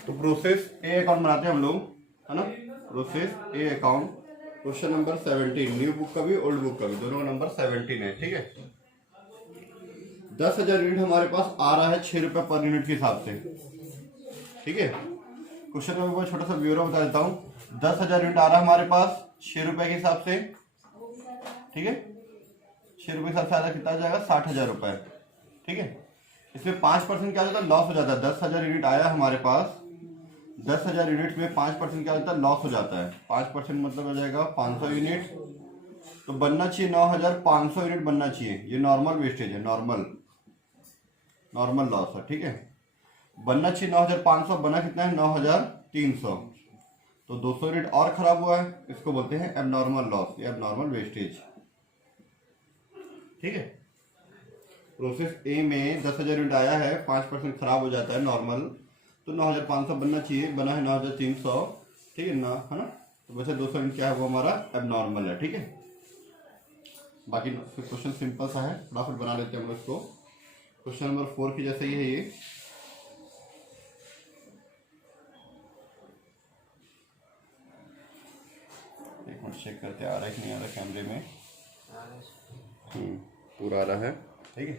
तो process A account बनाते हैं हम लोग, है ना। Process A account, question number 17, new book का भी ओल्ड बुक का भी दोनों नंबर 17 है, ठीक है। 10,000 यूनिट हमारे पास आ रहा है 6 रुपए पर यूनिट के हिसाब से, ठीक है। क्वेश्चन में मैं छोटा सा ब्यूरो बता देता हूँ। 10,000 यूनिट आ रहा है हमारे पास 6 रुपए के हिसाब से, ठीक है। 6 रुपए के हिसाब से आधा कितना आ जाएगा, 60,000 रुपए, ठीक है। इसमें 5% क्या हो जाता है, लॉस हो जाता है। 10,000 यूनिट आया हमारे पास, 10,000 यूनिट में 5% क्या होता है, लॉस हो जाता है। 5% मतलब हो जाएगा 500 यूनिट, तो बनना चाहिए 9,500 यूनिट बनना चाहिए। ये नॉर्मल वेस्टेज है, नॉर्मल लॉस है, ठीक है। बनना चाहिए 9,500, बना कितना है 9,300, तो 200 यूनिट और खराब हुआ है, इसको बोलते हैं एबनॉर्मल लॉस या एबनॉर्मल वेस्टेज, ठीक है। प्रोसेस ए में 10,000 यूनिट आया है, 5% खराब हो जाता है नॉर्मल, तो 9,500 बनना चाहिए, बना है 9,300, ठीक है ना, है ना। तो वैसे 200 यूनिट क्या है वो हमारा एबनॉर्मल है, ठीक है। बाकी क्वेश्चन सिंपल सा है, फटाफट बना लेते हैं हम लोग इसको। क्वेश्चन नंबर 4 की जैसे ही है ये, एक मिनट चेक करते आ रहा है कि नहीं आ रहा कैमरे में। पूरा आ रहा है, ठीक है।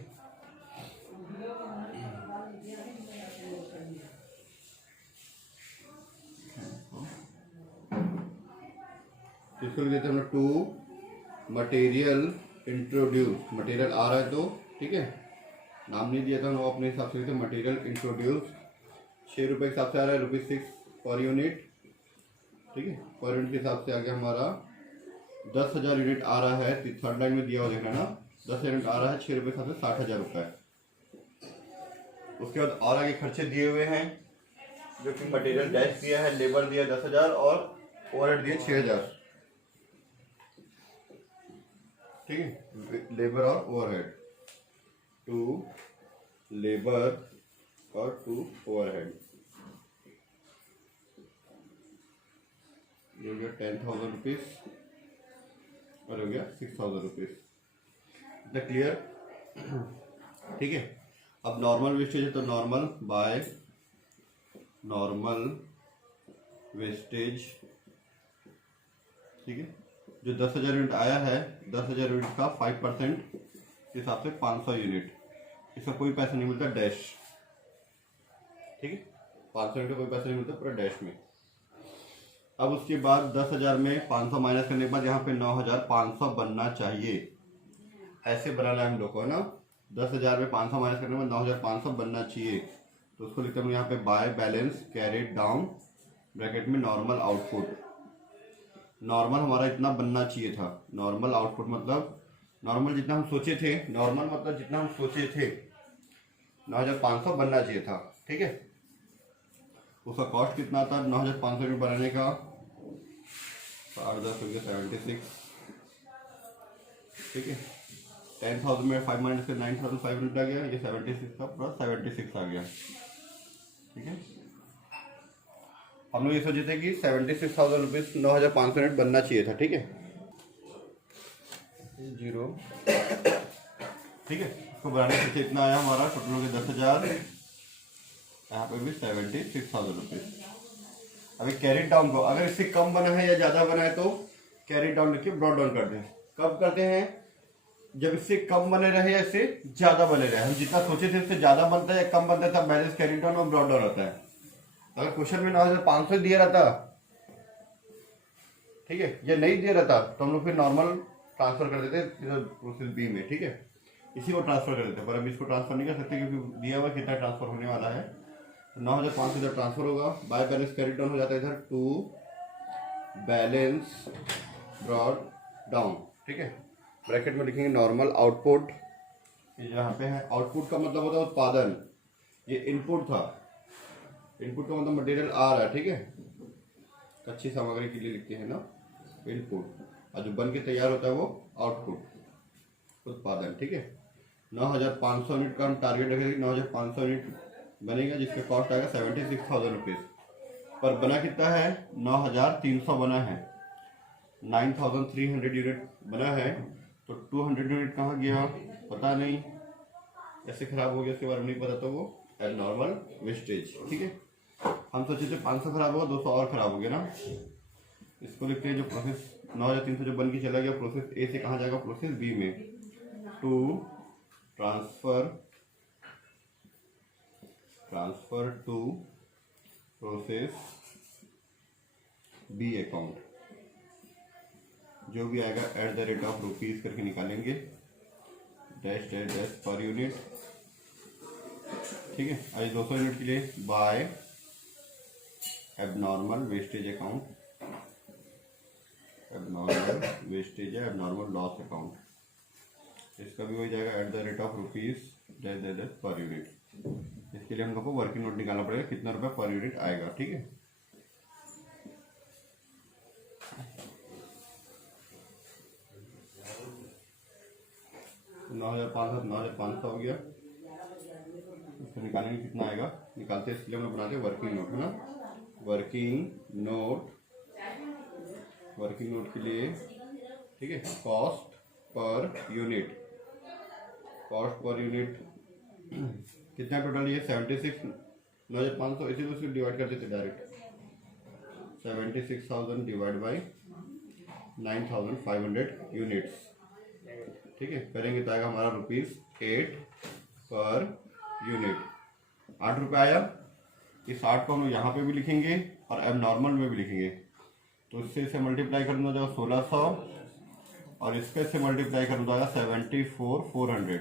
इसको लिख देते हैं हम लोग 2 मटेरियल इंट्रोड्यूस, मटेरियल आ रहा है तो, ठीक है। नाम नहीं दिया था हम लोग अपने हिसाब से लिखते हैं मटेरियल इंट्रोड्यूस। 6 रुपए के हिसाब से आ रहा है, ₹6 पर यूनिट, ठीक है। पर यूनिट के हिसाब से आ गया हमारा 10,000 यूनिट आ रहा है, थर्ड लाइन में दिया हुआ देखना ना, 10,000 यूनिट आ रहा है 6 रुपए के हिसाब से 60,000 रुपए। उसके बाद और आगे खर्चे दिए हुए हैं, जो कि मटेरियल डैश दिया है, लेबर दिया 10,000 और ओवरहेड दिए 6,000, ठीक है। लेबर और ओवरहेड, 2 लेबर और 2 ओवरहेड, ये हो गया 10,000 रुपीज और हो गया 6,000 रुपीज। इतना क्लियर, ठीक है। अब नॉर्मल वेस्टेज है तो नॉर्मल बाय नॉर्मल वेस्टेज, ठीक है। जो 10,000 यूनिट आया है, 10,000 यूनिट का 5% के हिसाब से 500 यूनिट, इसका कोई पैसा नहीं मिलता डैश, ठीक है। 500 यूनिट का कोई पैसा नहीं मिलता पूरा डैश में। अब उसके बाद 10,000 में 500 माइनस करने के बाद यहाँ पे 9,500 बनना चाहिए, ऐसे बनाना है हम लोग को, है ना। 10,000 में 500 माइनस करने के बाद 9,500 बनना चाहिए, तो उसको लिखते हैं यहाँ पे by balance carried down bracket में नॉर्मल आउटपुट। नॉर्मल हमारा इतना बनना चाहिए था, नॉर्मल आउटपुट मतलब नॉर्मल जितना हम सोचे थे, नॉर्मल मतलब जितना हम सोचे थे 9,500 बनना चाहिए था, ठीक है। उसका कॉस्ट कितना था 9,500 यूनिट बनाने का, 8 10 हो गया 76, ठीक है। 10,000 में 5 माइनस के 9,500 आ गया, ये 76 का पूरा 76 आ गया, ठीक है। हम लोग ये सोचे थे कि 76,000 रुपीज 9,500 यूनिट बनना चाहिए था, ठीक है। 0, ठीक है। इसको बनाने से इतना आया हमारा, टोटल हो गया 10,000, यहाँ पे भी 76,000 रुपीज। अभी कैरी डाउन को अगर इससे कम बना है या ज्यादा बना है तो कैरी डाउन लिखिए, ब्रॉड डाउन करते हैं। कब करते हैं, जब इससे कम बने रहे या इससे ज्यादा बने रहे। हम जितना सोचे थे उससे ज्यादा बनता है या कम बनता है तब बैलेंस कैरी डाउन और ब्रॉड डाउन होता है। अगर क्वेश्चन में 9,500 दिया रहता, ठीक है, या नहीं दिया रहता तो हम लोग फिर नॉर्मल ट्रांसफर कर देते प्रोसेस बी में, ठीक है, इसी को ट्रांसफर कर देते। पर अभी इसको ट्रांसफर नहीं कर सकते क्योंकि दिया हुआ कितना ट्रांसफर होने वाला है, तो 9,500 इधर ट्रांसफर होगा, बाय बैलेंस कैरी डाउन हो जाता है इधर टू बैलेंस ब्रॉड डाउन, ठीक है। ब्रैकेट में लिखेंगे नॉर्मल आउटपुट, ये यहाँ पे है। आउटपुट का मतलब होता है उत्पादन, ये इनपुट था, इनपुट का मतलब मटेरियल आ रहा है, ठीक है। कच्ची सामग्री के लिए लिखते हैं ना इनपुट, और जो बन के तैयार होता है वो आउटपुट, उत्पादन, ठीक है। 9,500 यूनिट का हम टारगेट रखेंगे, 9,500 यूनिट बनेगा जिसका कॉस्ट आएगा 76,000 रुपीज। पर बना कितना है 9,300 बना है, 9,300 यूनिट बना है, तो 200 यूनिट कहाँ गया पता नहीं, ऐसे खराब हो गया, उसके बारे में नहीं पता, तो वो एबनॉर्मल वेस्टेज, ठीक है। हम सोचे थे 500 खराब होगा, 200 और खराब हो गया ना। इसको लिखते हैं जो प्रोसेस 9300 जो बन के चला गया प्रोसेस ए से कहाँ जाएगा, प्रोसेस बी में, to transfer to process B account. जो भी आएगा at the rate of rupees करके निकालेंगे, dash dash dash per unit. ठीक है, आज 200 यूनिट के लिए by abnormal wastage account, abnormal wastage है एबनॉर्मल लॉस अकाउंट। इसका भी हो जाएगा at the rate of rupees dash dash dash per unit. इसके लिए हम लोग को वर्किंग नोट निकालना पड़ेगा कितना रुपये पर यूनिट आएगा। ठीक है, तो 9,500 हो गया। इसको निकालेंगे कितना आएगा, निकालते हैं। इसके लिए हम लोग बनाते हैं वर्किंग नोट, है ना। वर्किंग नोट के लिए, ठीक है, कॉस्ट पर यूनिट कितना टोटल ये 76, 9,500, इसी को डिवाइड कर देते डायरेक्ट। 76,000 divide by 9,500 units. ठीक है, करेंगे तो आएगा हमारा ₹8 पर यूनिट। 8 रुपये आया। इस 8 को हम यहाँ पे भी लिखेंगे और एब नॉर्मल में भी लिखेंगे। तो इससे इसे मल्टीप्लाई कर दूँगा जाएगा 1600 और इसके से मल्टीप्लाई कर दूँगा 74,400।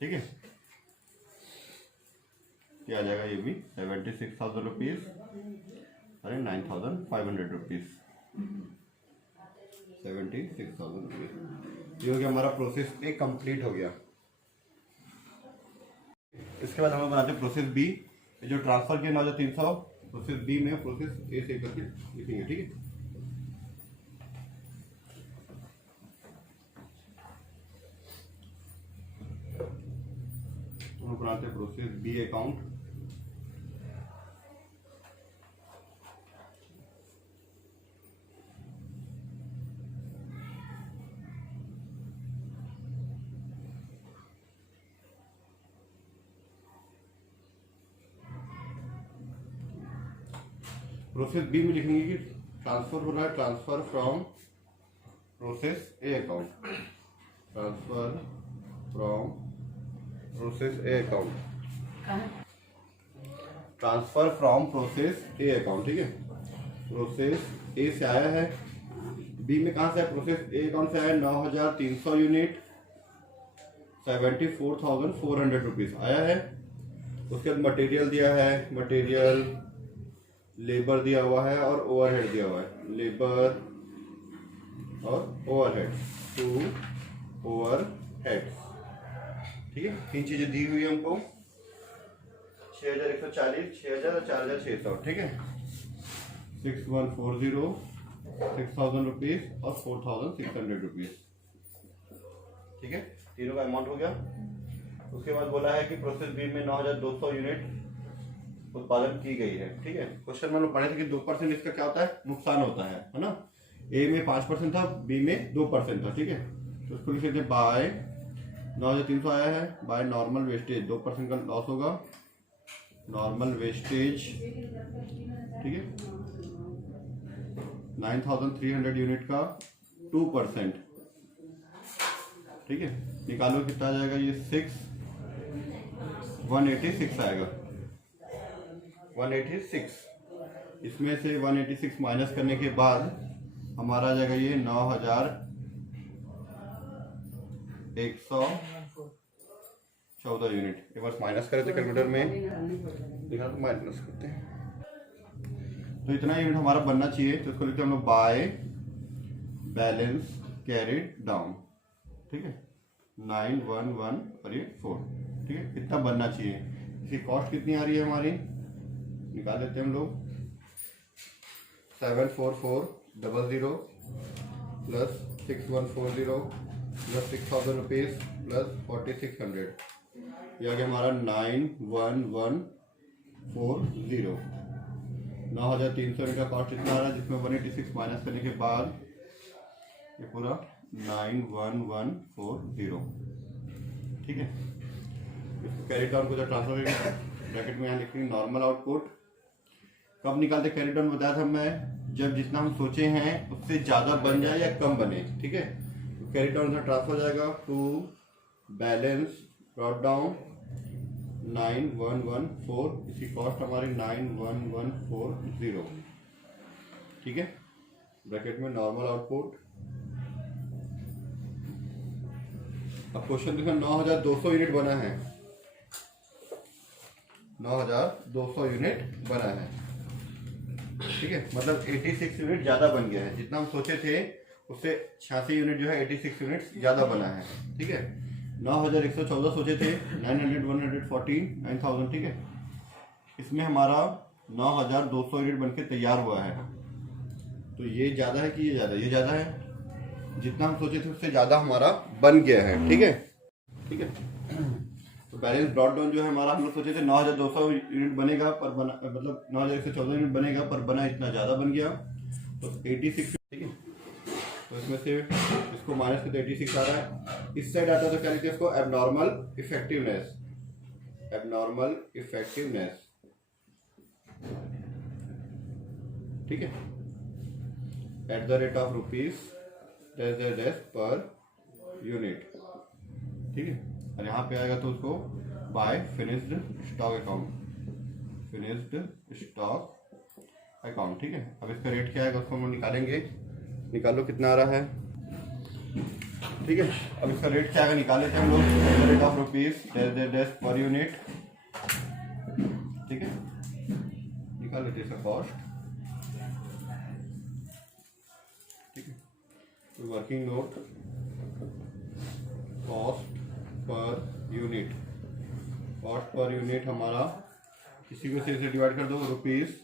ठीक है, क्या आ जाएगा ये भी 76,000 रुपीज़ अरे 9,500 रुपीज़, 76,000 रुपीज़। ये हो गया हमारा प्रोसेस ए कंप्लीट हो गया। इसके बाद हम लोग बनाते हैं प्रोसेस बी। जो ट्रांसफर किया 9,300 प्रोसेस बी में प्रोसेस ए से करके लिखेंगे। ठीक है, हम लोग बनाते हैं process B account. Process B में लिखेंगे कि ट्रांसफर हो रहा है, transfer from process A account, transfer from process A account, transfer from process A account. ठीक है, प्रोसेस ए से आया है, बी में कहाँ से है, प्रोसेस ए अकाउंट से आया 9,300 यूनिट 74,400 रुपीज़ आया है। उसके बाद मटेरियल दिया है, मटेरियल लेबर दिया हुआ है और ओवरहेड दिया हुआ है, लेबर और ओवरहेड, 2 ओवरहेड्स। ठीक है, 3 चीजें दी हुई है हमको, 6,140, 6,000 और 4,600। ठीक है, 6,140, 6,000 रुपीज और 4,600 रुपीज। ठीक है, तीनों का अमाउंट हो गया। उसके बाद बोला है कि प्रोसेस बी में 9,200 यूनिट उत्पादन की गई है। ठीक है, क्वेश्चन में लोग पढ़े थे कि 2% इसका क्या होता है, नुकसान होता है ना। ए में 5% था, बी में 2% था। ठीक है, तो उसको लिख लेते हैं बाय 9,300 आया है, बाय नॉर्मल वेस्टेज 2% का लॉस होगा, नॉर्मल वेस्टेज। ठीक है, 9,300 यूनिट का 2%। ठीक है, निकालो कितना आ जाएगा, ये 186 आएगा, 186। इसमें से 186 माइनस करने के बाद हमारा आ जाएगा ये 9,114 यूनिट। एक बार माइनस करें तो कैलकुलेटर में देखा तो माइनस करते हैं, तो इतना यूनिट हमारा बनना चाहिए। तो इसको लिखते हैं हम लोग बाय बैलेंस कैरिड डाउन। ठीक है, 911 और ये 4। ठीक है, इतना बनना चाहिए। इसकी कॉस्ट कितनी आ रही है हमारी, निकाल देते हैं हम लोग, 74400 प्लस 6140 प्लस 6,000 रुपीज प्लस 4,600, ये आ गया हमारा 91140। 9,300 का कॉस्ट इतना आ रहा है, जिसमें 186 माइनस करने के बाद ये पूरा 91140। ठीक है, इसको कैरी डाउन को ट्रांसफर करेंगे ब्रैकेट में यहाँ लिखेंगे नॉर्मल आउटपुट। कब निकालते कैरी डाउन बताया था मैं, जब जितना हम सोचे हैं उससे ज़्यादा बन जाए या कम बने, ठीक है। तो कैरी डाउन ट्रांसफर हो जाएगा टू बैलेंस ब्रॉट डाउन 9114, इसकी कॉस्ट हमारी 91140, ठीक है। ब्रैकेट में नॉर्मल आउटपुट। अब क्वेश्चन देखो 9200 यूनिट बना है, 9200 यूनिट बना है, ठीक है। मतलब 86 यूनिट ज़्यादा बन गया है, जितना हम सोचे थे उससे 86 यूनिट जो है 86 यूनिट ज़्यादा बना है, ठीक है। 9114 सोचे थे, 900 114 9000, ठीक है। इसमें हमारा 9200 यूनिट बन के तैयार हुआ है। तो ये ज़्यादा है कि ये ज़्यादा? ये ज़्यादा है, जितना हम सोचे थे उससे ज़्यादा हमारा बन गया है, ठीक है, ठीक है। तो बैलेंस ब्रॉट डाउन जो है हमारा, हम लोग सोचे थे 9200 यूनिट बनेगा पर बना, मतलब 9114 यूनिट बनेगा पर बना इतना ज़्यादा बन गया, तो 86, ठीक है। तो इसमें से इसको माइनस करते 86 आ रहा है, इस साइड आता है तो क्या लिखते हैं इसको, एबनॉर्मल इफेक्टिवनेस, एबनॉर्मल इफेक्टिवनेस, ठीक है, at the rate of rupees dash per unit, ठीक है। और यहाँ पे आएगा तो उसको by finished stock account, finished stock account, ठीक है। अब इसका रेट क्या आएगा उसको हम निकालेंगे, निकालो कितना आ रहा है, ठीक है। अब इसका रेट क्या आएगा निकाल लेते हैं हम लोग, rate of rupees dash per unit, ठीक है, निकाल लेते हैं इसका कॉस्ट, ठीक है। तो working note cost per unit, cost per unit हमारा किसी को से डिवाइड कर दो, रुपीज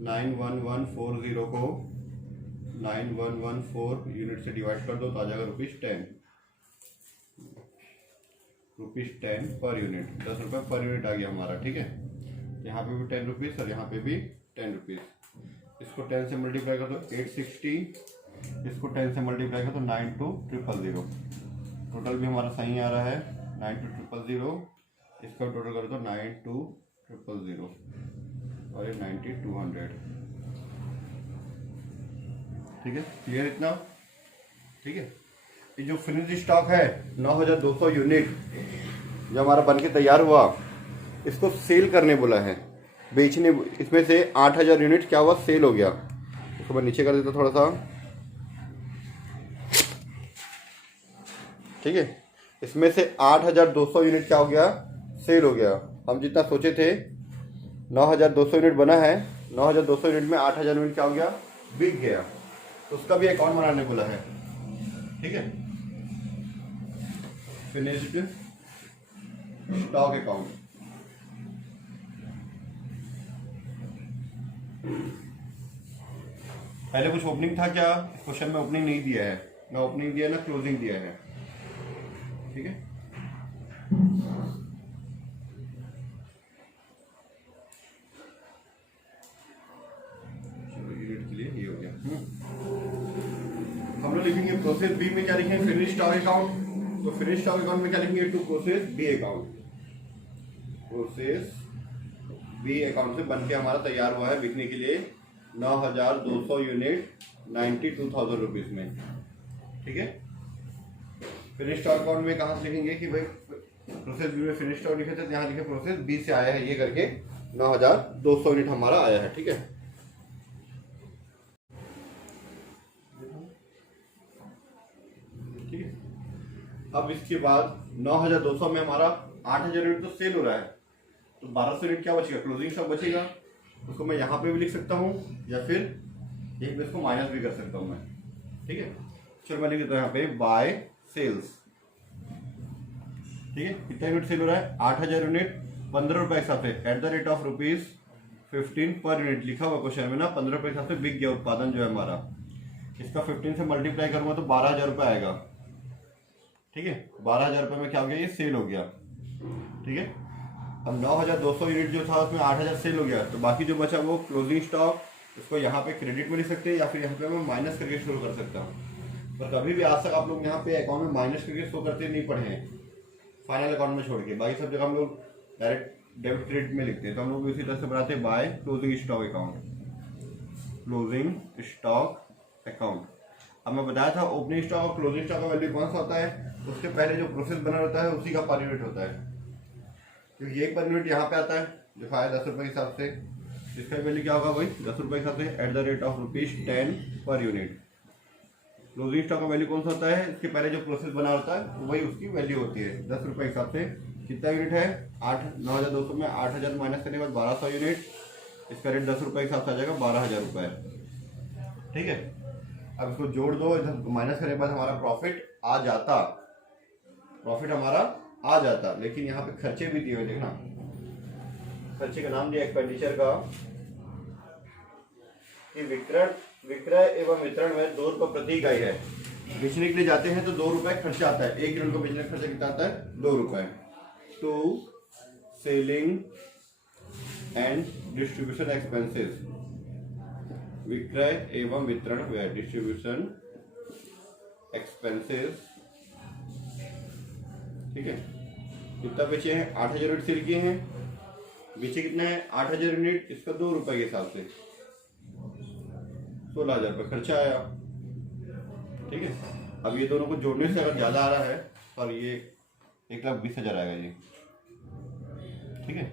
91140 को 9114 यूनिट से डिवाइड कर दो तो आ जाएगा ₹10, ₹10 पर यूनिट, 10 रुपये पर यूनिट आ गया हमारा, ठीक है। यहाँ पे भी 10 रुपीज़ और यहाँ पे भी 10 रुपीज़। इसको 10 से मल्टीप्लाई कर दो 860, इसको 10 से मल्टीप्लाई कर दो 92000, टोटल भी हमारा सही आ रहा है 92000, इसका टोटल कर दो 92000 और ये 9200, ठीक है। क्लियर इतना, ठीक है। ये जो फिनिश स्टॉक है 9200 यूनिट जो हमारा बनके तैयार हुआ, इसको सेल करने बोला है, बेचने। इसमें से 8000 यूनिट क्या हुआ, सेल हो गया। इसको मैं नीचे कर देता थोड़ा सा, ठीक है। इसमें से 8200 यूनिट क्या हो गया, सेल हो गया। हम जितना सोचे थे 9200 यूनिट बना है, 9200 यूनिट में 8000 यूनिट क्या हो गया, बिक गया। तो उसका भी अकाउंट बनाने बोला है, ठीक है, फिनिश्ड स्टॉक अकाउंट। पहले कुछ ओपनिंग था क्या, क्वेश्चन में ओपनिंग नहीं दिया है, ना ओपनिंग दिया ना क्लोजिंग दिया है, ठीक है। चलो यूनिट के लिए ये हो गया। हम लोग लिखेंगे प्रोसेस बी में क्या लिखेंगे, फिनिश स्टॉक अकाउंट। तो फिनिश स्टॉक अकाउंट में क्या लिखेंगे, to process B account, process B account से बन के हमारा तैयार हुआ है बिकने के लिए 9200 यूनिट 92,000 रुपीज में, ठीक है। फिनिश स्टॉक अकाउंट में कहाँ से लिखेंगे कि भाई प्रोसेस बी में फिनिश स्टॉक लिखे थे, यहाँ लिखे प्रोसेस बी से आया है ये करके 9200 यूनिट हमारा आया है, ठीक है। ठीक है, अब इसके बाद 9200 में हमारा 8000 यूनिट तो सेल हो रहा है, तो 1200 यूनिट क्या बचेगा, क्लोजिंग स्टॉक बचेगा। उसको मैं यहाँ पे भी लिख सकता हूँ या फिर यहीं पे इसको माइनस भी कर सकता हूँ मैं, ठीक है। चलो मैं लिख देता हूँ यहाँ पे बाय सेल्स, ठीक है। कितना यूनिट सेल हो रहा है, 8000 यूनिट 15 रुपये हिसाब से, eight the rate of ₹15 per unit लिखा हुआ क्वेश्चन में ना, 15 रुपये हिसाब से बिक गया उत्पादन जो है हमारा। इसका 15 से मल्टीप्लाई करूंगा तो 12000 रुपये आएगा, ठीक है। 12000 रुपये में क्या हो गया, ये सेल हो गया, ठीक है। अब 9200 यूनिट जो था उसमें 8000 सेल हो गया, तो बाकी जो बचा वो क्लोजिंग स्टॉक, उसको यहाँ पे क्रेडिट में लिख सकते हैं या फिर यहाँ पे मैं माइनस करके शो कर सकता हूँ। पर कभी भी आज तक आप लोग यहाँ पे अकाउंट में माइनस करके शो करते नहीं पढ़े हैं, फाइनल अकाउंट में छोड़ के। बाकी सब जगह हम लोग डायरेक्ट डेबिट क्रेडिट में लिखते हैं, तो हम लोग इसी तरह से बनाते हैं by closing stock account, closing stock account. अब मैं बताया था ओपनिंग स्टॉक और क्लोजिंग स्टॉक का वैल्यू कौन सा होता है, उसके पहले जो प्रोसेस बना रहता है उसी का पर यूनिट होता है, क्योंकि एक पर यूनिट यहाँ पे आता है दिखाया 10 रुपये के हिसाब से, इसका वैल्यू क्या होगा भाई 10 रुपये के हिसाब से eight the rate of ₹10 per unit. Closing stock का वैल्यू कौन सा होता है, इसके पहले जो प्रोसेस बना होता है वही उसकी वैल्यू होती है 10 रुपये के हिसाब से। कितना यूनिट है 9,200 में 8,000 माइनस करने के बाद 1200 यूनिट, इसका रेट 10 रुपये के हिसाब से आ जाएगा 12,000 रुपये। ठीक है, अब इसको जोड़ दो, इधर माइनस करने के बाद हमारा प्रॉफिट आ जाता, प्रॉफिट हमारा आ जाता, लेकिन यहाँ पे खर्चे भी दिए हुए, देखना खर्चे का नाम दिया एक्सपेंडिचर का कि विक्रय एवं वितरण में 2 रुपये प्रति इकाई है, बेचने के लिए जाते हैं तो 2 रुपये खर्चा आता है, 1 यूनिट को बेचने का खर्चा कितना आता है 2 रुपये। तो सेलिंग एंड डिस्ट्रीब्यूशन एक्सपेंसेस, विक्रय एवं वितरण व्यय, डिस्ट्रीब्यूशन एक्सपेंसेस, ठीक है। कितना बेचे हैं 8,000 यूनिट सेल किए हैं, बेचे कितना है 8,000 यूनिट, इसका 2 रुपये के हिसाब से 16,000 रुपये खर्चा आया। ठीक है, अब ये दोनों को जोड़ने से अगर ज़्यादा आ रहा है और ये 1,20,000 आएगा जी। ठीक है,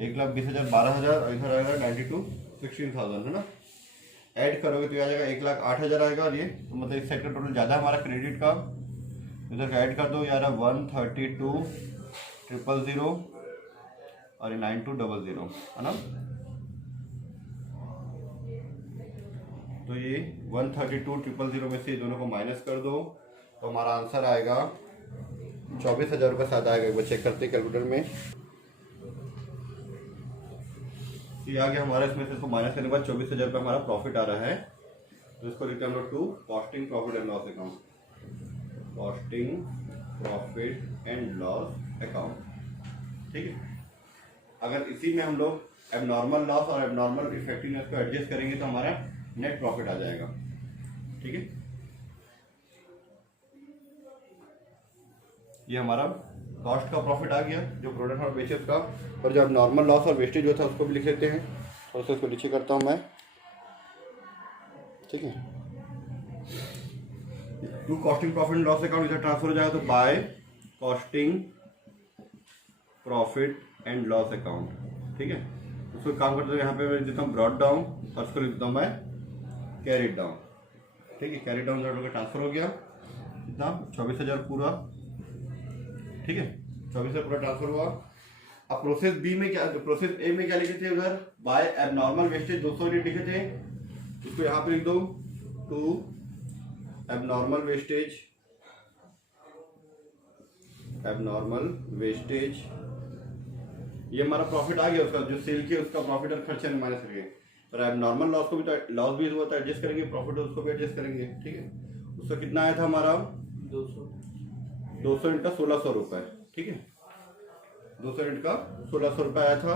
1,20,000 12,000 और इधर आएगा 92,16,000 है ना, ऐड करोगे तो ये आ जाएगा 1,08,000 आएगा, और ये तो मतलब इस सेक्टर टोटल ज़्यादा हमारा क्रेडिट का, इधर का ऐड कर दो यार 132,000 और 92,000 है ना, तो ये 132,000 में से दोनों को माइनस कर दो तो हमारा आंसर आएगा 24,000 रुपये साथ आएगा। एक बार चेक करते कैलकुलेटर में, ये आ गया हमारा, इसमें से इसको माइनस करने के बाद 24,000 रुपये हमारा प्रॉफिट आ रहा है, तो इसको लिखते हैं हम लोग to costing profit and loss account, costing profit and loss account. ठीक है, अगर इसी में हम लोग एबनॉर्मल लॉस और एबनॉर्मल इफेक्टिवनेस को एडजस्ट करेंगे तो हमारा नेट प्रॉफिट आ जाएगा। ठीक है, ये हमारा कॉस्ट का प्रॉफिट आ गया जो प्रोडक्ट और बेचे उसका, और जो एबनॉर्मल लॉस और वेस्टेज जो था उसको भी लिख लेते हैं, और उसको नीचे करता हूँ मैं। ठीक है, to costing profit and loss account इधर ट्रांसफर हो जाएगा तो by costing profit and loss account. ठीक है, उसको काम करते हुए यहाँ पे मैं देता हूँ ब्रॉड डाउन और उसको लिख देता हूँ मैं कैरिड डाउन। ठीक है, कैरिड डाउन का ट्रांसफर हो गया, कितना 24,000 पूरा। ठीक है, 24,000 पूरा ट्रांसफर हुआ। अब प्रोसेस बी में क्या, प्रोसेस ए में क्या लिखे थे उधर, बाय एबनॉर्मल वेस्टेज 200 यूनिट लिखे थे, उसको यहाँ पे लिख दो to abnormal wastage, abnormal wastage, ये हमारा प्रॉफिट आ गया उसका, जो सेल किया उसका प्रॉफिट और खर्चा माइनस करके, और एबनॉर्मल लॉस को भी, तो लॉस भी हुआ तो एडजस्ट करेंगे, प्रॉफिट उसको भी एडजस्ट करेंगे। ठीक है, उसका कितना आया था हमारा 200 यूनिट का 1,600 रुपये। ठीक है, 200 यूनिट का 1,600 रुपये आया था।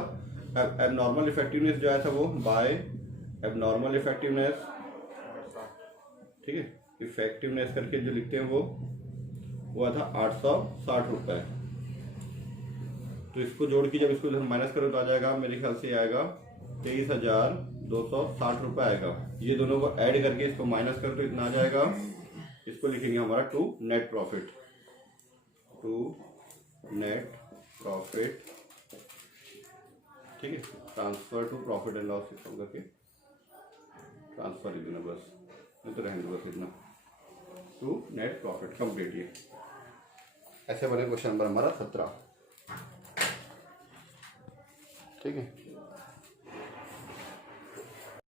एबनॉर्मल इफेक्टिवनेस जो आया था वो बाय एबनॉर्मल इफेक्टिवनेस, ठीक है, इफेक्टिवनेस करके जो लिखते हैं वो आया था 860 रुपये। तो इसको जोड़ के जब इसको माइनस करो तो आ जाएगा, मेरे ख्याल से आएगा 23,260 रुपये आएगा। ये दोनों को ऐड करके इसको माइनस करो तो इतना आ जाएगा, इसको लिखेंगे हमारा to net profit, to net profit. ठीक है, transfer to profit and loss system करके ट्रांसफर ही देना बस, नहीं तो रहेंगे बस इतना, टू नेट प्रॉफिट कंप्लीट। ये ऐसे बने क्वेश्चन नंबर हमारा 17। ठीक है।